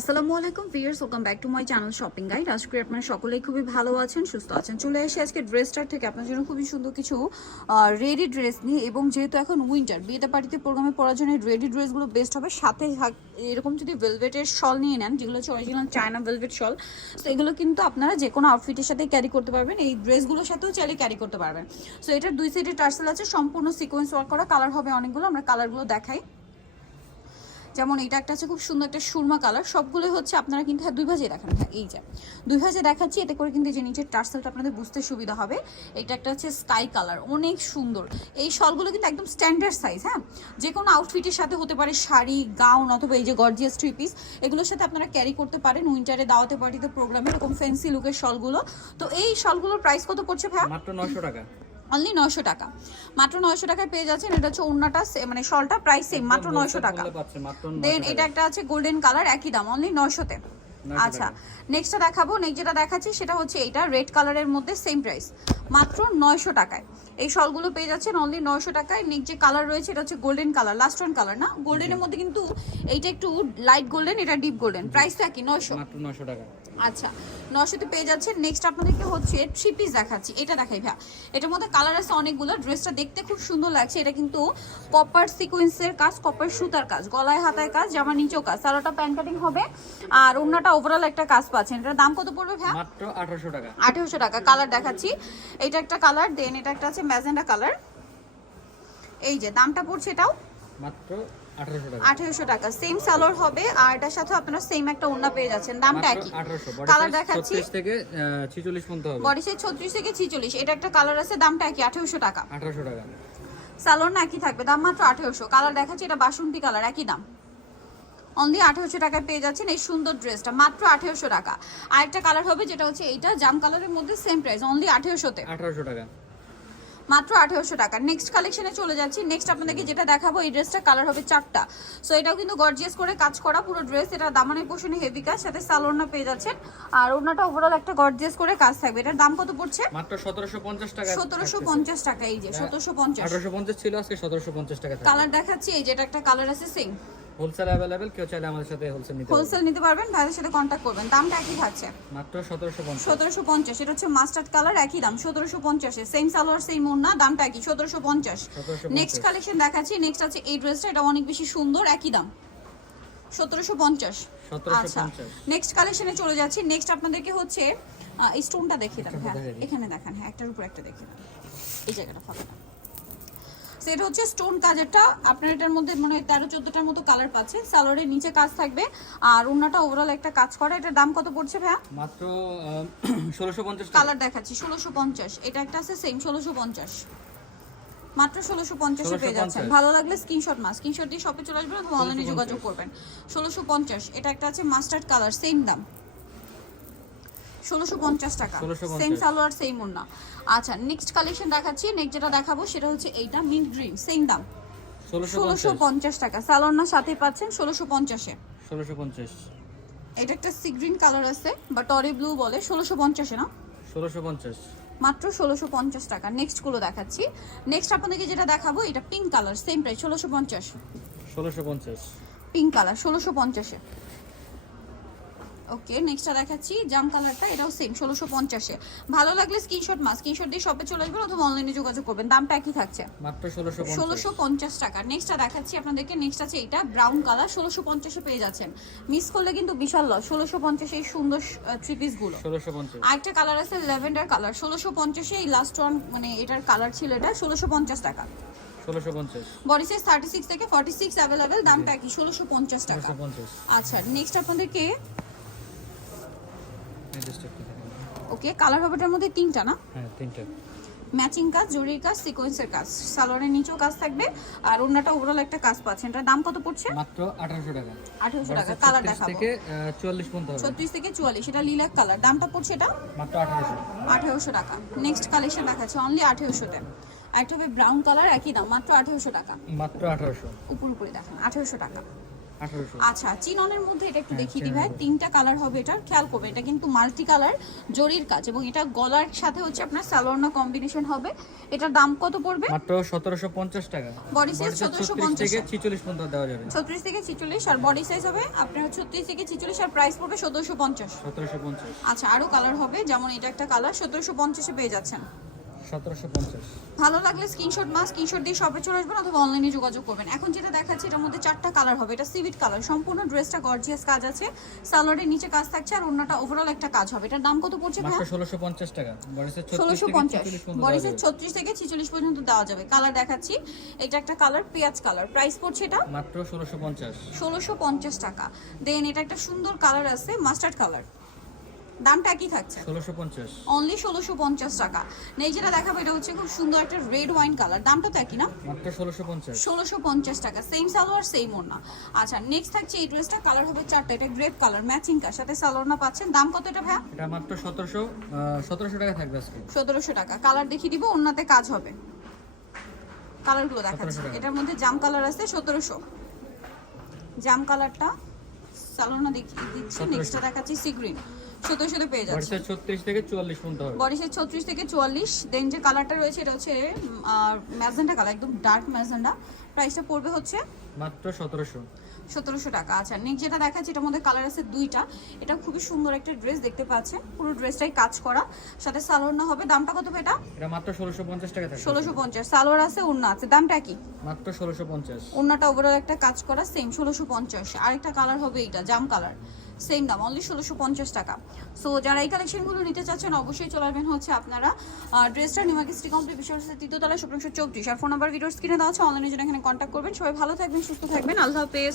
আসসালামু আলাইকুম viewers, welcome back to my channel shopping guide. আশা করি আপনারা সকলেই খুবই ভালো আছেন, সুস্থ আছেন। চলে এসে আজকে ড্রেসটার থেকে আপনার জন্য খুবই সুন্দর কিছু রেডি ড্রেস নিয়ে, এবং যেহেতু এখন উইন্টার, বিয়েতে পার্টিতে প্রোগ্রামে পরার জন্য রেডি ড্রেসগুলো বেস্ট হবে। সাথে এরকম যদি ভেলভেটের শল নিয়ে নেন, যেগুলো হচ্ছে অরিজিনাল চায়না ভেলভেট শল, তো এগুলো কিন্তু আপনারা যে কোনো আউটফিটের সাথে ক্যারি করতে পারবেন, এই ড্রেসগুলোর সাথেও চাইলে ক্যারি করতে পারবেন। সো এটার দুই সাইডে টার্সেল আছে, সম্পূর্ণ সিকোয়েন্স ওয়ার্ক করা, কালার হবে অনেকগুলো। আমরা কালারগুলো দেখাই। যেমন এটা একটা আছে খুব সুন্দর একটা সুরমা কালার, সবগুলো হচ্ছে আপনারা কিন্তু দুই ভাজে দেখান। এই যে দুই ভাজে দেখাচ্ছি, এতে করে কিন্তু যে নিচের টার্সেলটা আপনাদের বুঝতে সুবিধা হবে। এটা একটা হচ্ছে স্কাই কালার, অনেক সুন্দর। এই শলগুলো কিন্তু একদম স্ট্যান্ডার্ড সাইজ, হ্যাঁ, যে কোনো আউটফিটের সাথে হতে পারে, শাড়ি, গাউন অথবা এই যে গর্জিয়াস থ্রি পিস, এগুলোর সাথে আপনারা ক্যারি করতে পারেন উইন্টারে, দাওয়াতে পার্টিতে প্রোগ্রামে, এরকম ফ্যান্সি লুকের শলগুলো। তো এই শলগুলোর প্রাইস কত পড়ছে ভাই? মাত্র 900 টাকা। অনলি 900 টাকা, মাত্র 900 টাকায় পেয়ে যাচ্ছেন। এটা হচ্ছে ওন্নাটা, মানে শলটা প্রাইস সেম, মাত্র 900 টাকা। দেন এটা একটা আছে গোল্ডেন কালার, একই দাম, অনলি 900 তে। আচ্ছা, নেক্সটটা দেখাবো। নেক্সট যেটা দেখাচ্ছি সেটা হচ্ছে এইটা রেড কালারের মধ্যে, সেম প্রাইস, মাত্র 900 টাকায়। এই শলগুলো পেয়ে যাচ্ছেন অনলি 900 টাকায়। নেক্সট যে কালার রয়েছে এটা হচ্ছে golden colour, last one colour না, গোল্ডেনের মধ্যে কিন্তু এইটা একটু লাইট গোল্ডেন, এটা ডিপ গোল্ডেন। প্রাইস তো একই, 900, মাত্র 900 টাকা। আচ্ছা 900 তে পেয়ে যাচ্ছেন। নেক্সট আপনাদেরকে হচ্ছে থ্রি পিস দেখাচ্ছি, এটা দেখাই ভাই। এটার মধ্যে কালার আছে অনেকগুলো, ড্রেসটা দেখতে খুব সুন্দর লাগছে। এটা কিন্তু কপার সিকোয়েন্সের কাজ, কপার সুতার কাজ, গলায় হাতায় কাজ, জামা নিচেও কাজ, সালোয়ারটা প্যান্ট কাটিং হবে, আর ওন্নাটা ওভারঅল একটা কাজ পাচ্ছেন। এটার দাম কত পড়বে ভাই? মাত্র 1800 টাকা। 1800 টাকা। কালার দেখাচ্ছি, এটা একটা কালার, দেন এটা একটা আছে ম্যাজেন্ডা কালার। এই যে দামটা পড়ছে এটাও মাত্র 1800 টাকা। 1800 টাকা। সেম সালোয়ার হবে, আর এটার সাথে আপনারা সেম একটা ওড়না পেয়ে যাচ্ছেন, দামটা একই। 1800। কালার দেখাচ্ছি, 36 থেকে 46 পর্যন্ত হবে। বডি সাইজ 36 থেকে 46। এটা একটা কালার আছে, দামটা একই, 1800 টাকা। 1800 টাকা। সালোয়ার না একই থাকবে, দাম মাত্র 1800। কালার দেখাচ্ছি, এটা বাসন্তী কালার, একই দাম, অনলি 1800 টাকায় পেয়ে যাচ্ছেন এই সুন্দর ড্রেসটা, মাত্র 1800 টাকা। আর একটা কালার হবে যেটা হচ্ছে এইটা জাম কালারের মধ্যে, সেম প্রাইস, অনলি 1800 তে, 1800 টাকা, মাত্র 1800 টাকা। নেক্সট কালেকশনে চলে যাচ্ছি। নেক্সট আপনাদেরকে যেটা দেখাবো, এই ড্রেসটা কালার হবে 4টা। সো এটাও কিন্তু গর্জিয়াস করে কাজ করা পুরো ড্রেস। এটা দামানের পোর্শনে হেভি কাজ, সাথে সালোয়ারটা পেয়ে যাচ্ছেন, আর ওড়নাটা ওভারঅল একটা গর্জিয়াস করে কাজ থাকবে। এটার দাম কত পড়ছে? মাত্র 1750 টাকা। 1750 টাকা। এই যে 1750, 1850 ছিল, আজকে 1750 টাকা। কালার দেখাচ্ছি, এই যে এটা একটা কালার আছে সেম। হোলসেল अवेलेबल, কেউ চাইলে আমাদের সাথে হোলসেল নিতে পারবে। হোলসেল নিতে পারবেন, ভাইদের সাথে কন্ট্যাক্ট করবেন। দামটা একই থাকছে, মাত্র 1750। 1750। এটা হচ্ছে মাস্টার্ড কালার, একই দাম 1750 এ, সেম সালোয়ার সেম ওড়না, দামটা একই 1750। নেক্সট কালেকশন দেখাচ্ছি। নেক্সট আছে এই ড্রেসটা, এটা অনেক বেশি সুন্দর, একই দাম 1750। আচ্ছা, নেক্সট কালেকশনে চলে যাচ্ছি। নেক্সট আপনাদেরকে হচ্ছে এই স্টোনটা দেখিয়ে দেন, হ্যাঁ এখানে দেখান, হ্যাঁ একটার উপর একটা দেখিয়ে দেন, এই জায়গাটা ফাঁকা। সেটা হচ্ছে স্টোন কাজেরটা, আপনার এটার মধ্যে মনে হয় 13-14টার মতো কালার পাচ্ছেন। সালোয়ারের নিচে কাজ থাকবে, আর ওন্নাটা ওভারঅল একটা কাজ করা। এটার দাম কত পড়ছে ভাইয়া? মাত্র 1650 টাকা। কালার দেখাচ্ছি 1650। এটা একটা আছে সেম 1650, মাত্র 1650 এ পেয়ে যাচ্ছেন। ভালো লাগলে স্ক্রিনশট স্ক্রিনশট দিয়ে শপে চলে আসবেন অথবা অনলাইনে যোগাযোগ করবেন। 1650। এটা একটা আছে মাস্টার্ড কালার, সেম দাম 1650 টাকা, সেম সালোয়ার সেম ওড়না। আচ্ছা, নেক্সট কালেকশন দেখাচ্ছি। নেক্সট যেটা দেখাবো সেটা হচ্ছে এইটা মিন্ট গ্রিন, সেম দাম 1650 টাকা। সালোয়ার না সাথে পাচ্ছেন 1650 এ। 1650। এটা একটা সি গ্রিন কালার আছে বা টরি ব্লু বলে, 1650 এ না, 1650, মাত্র 1650 টাকা। নেক্সট গুলো দেখাচ্ছি। নেক্সট আপনাদেরকে যেটা দেখাবো, এটা pink colour, same price 1650। 1650, pink colour 1650 এ। ওকে, নেক্সটটা দেখাচ্ছি জাম কালারটা, এটাও সেম 1650 এ। ভালো লাগলে স্ক্রিনশট দিয়ে শপে চলে আসবেন অথবা অনলাইনে যোগাযোগ করবেন। দামটা একই থাকছে, মাত্র 1650। 1650 টাকা। নেক্সটটা দেখাচ্ছি আপনাদেরকে। নেক্সট আছে এটা ব্রাউন কালার, 1650 এ পেয়ে যাচ্ছেন। মিস করলে কিন্তু বিশাল লস। 1650 এই সুন্দর থ্রি পিস গুলো। 1650। আরেকটা কালার আছে ল্যাভেন্ডার কালার, 1650 এই লাস্ট ওয়ান, মানে এটার কালার ছিল এটা, 1650 টাকা। 1650। বডি সাইজ 36 থেকে 46 अवेलेबल, দামটা কি 1650 টাকা। 1650। আচ্ছা, নেক্সট আপনাদেরকে এই জাস্ট একটু দেখেন। ওকে, কালার হবে এটার মধ্যে 3টা না, হ্যাঁ 3টা। ম্যাচিং কাজ, জরির কাজ, সিকোয়েন্সের কাজ, সালোয়ারের নিচেও কাজ থাকবে, আর ওন্নাটা ওভারঅল একটা কাজ পাচ্ছেন। এটার দাম কত পড়ছে? মাত্র 1800 টাকা। 1800 টাকা। কালার দেখাবো থেকে 44 পর্যন্ত হবে। 36 থেকে 44। এটা লিলাক কালার, দামটা পড়ছে এটা মাত্র 1800। 1800 টাকা। নেক্সট কালেকশন দেখাচ্ছি অনলি 1800 তে। একটা হবে ব্রাউন কালার, একই দাম, মাত্র 1800 টাকা। মাত্র 1800। উপরে দেখেন 1800 টাকা। 1800 আচ্ছা চিননের মধ্যে এটা একটু হ্যাঁ, দেখিয়ে দিই ভাই, চিননের। 3টা কালার হবে এটার, খেয়াল করবে এটা কিন্তু মাল্টি কালার জরির কাজ এবং এটা গলার সাথে হচ্ছে আপনার সালোয়ারনা কম্বিনেশন হবে। এটার দাম কত পড়বে? মাত্র 1750 টাকা। বডি সাইজ 36 থেকে 1750, 46 পর্যন্ত দেওয়া যাবে। 36 থেকে 46 আর বডি সাইজ হবে আপনার 36 থেকে 46 আর প্রাইস পড়বে 1750। 1750 আচ্ছা আরো কালার হবে, যেমন এটা একটা কালার 1750 এ পেয়ে যাচ্ছেন। 1750 ভালো লাগলে স্ক্রিনশট দিয়ে শপে চলে আসবেন অথবা অনলাইনে যোগাযোগ করবেন। এখন যেটা দেখাচ্ছি এটার মধ্যে 4টা কালার হবে, এটা সিভিট কালার, সম্পূর্ণ ড্রেসটা গর্জিয়াস কাজ আছে, সালোয়ারের নিচে কাজ থাকছে আর ওন্নাটা ওভারঅল একটা কাজ হবে। এটার দাম কত পড়ছে ভাই? মাত্র 1650 টাকা। বডি সাইজ 36 থেকে 1650, 46 পর্যন্ত বডি দেওয়া সাইজ যাবে। 36 থেকে 46 পর্যন্ত দেওয়া যাবে। কালার দেখাচ্ছি, এটা একটা কালার পেঁয়াজ কালার, প্রাইস পড়ছে এটা মাত্র 1650 1650 টাকা। দেন এটা একটা সুন্দর কালার আছে মাস্টার্ড কালার, দামটা কি থাকছে? 1650 অনলি 1650 টাকা। নেই যেটা দেখাবো এটা হচ্ছে খুব সুন্দর একটা রেড ওয়াইন কালার, দামটা তো একই না? মাত্র 1650 1650 টাকা, সেম সালোয়ার সেম ওড়না। আচ্ছা নেক্সট থাকছে এই ড্রেসটা, কালার হবে 4টা, এটা গ্রেপ কালার ম্যাচিং কার সাথে সালোয়ারনা পাচ্ছেন। দাম কত এটা ভাইয়া? এটা মাত্র 1700 টাকা থাকবে আজকে। 1700 টাকা। কালার দেখিয়ে দিব, ওড়নাতে কাজ হবে। কালারগুলো দেখাচ্ছি, 1700 টাকা। এটার মধ্যে জাম কালার আছে 1700, জাম কালারটা সালোয়ারনা দেখিয়ে দিচ্ছি। 1700 নেক্সটটা দেখাচ্ছি সি গ্রিন, 1700 পেয়ে বডি যাচ্ছে। সাইজ 36 থেকে 44 পর্যন্ত হবে। বডি সাইজ 36 থেকে 44। দেন যে কালারটা রয়েছে এটা হচ্ছে ম্যাজেন্টা কালার, একদম ডার্ক ম্যাজেন্টা। প্রাইসটা পড়বে হচ্ছে মাত্র 1700 1700 টাকা। আচ্ছা নেক্সট যেটা দেখাচ্ছি এটার মধ্যে কালার আছে 2টা, এটা খুবই সুন্দর একটা ড্রেস দেখতে পাচ্ছেন, পুরো ড্রেসটাই কাজ করা, সাথে সালোয়ার হবে। দামটা কত এটা? এটা মাত্র 1650 টাকা থাকবে। 1650, সালোয়ার আছে ওড়না আছে, দামটা কি? মাত্র 1650 ওড়নাটা ওভারঅল একটা কাজ করা, সেম 1650। আরেকটা কালার হবে এটা জাম কালার, সেম দাম অনলি 1650 টাকা। সো যারা এই কালেকশনগুলো নিতে চাচ্ছেন অবশ্যই চলে আসবেন হচ্ছে আপনারা ড্রেসটা নিউমার্কেট সিটি কমপ্লিট বিশ্ববিদ্যালয়ের 3য় তলা 1734 আর ফোন নাম্বার ভিডিওর স্ক্রিনে দেওয়া আছে, অনলাইনে জন্য এখানে কন্ট্যাক্ট করবেন। সবাই ভালো থাকবেন, সুস্থ থাকবেন, আল্লাহ হাফেজ।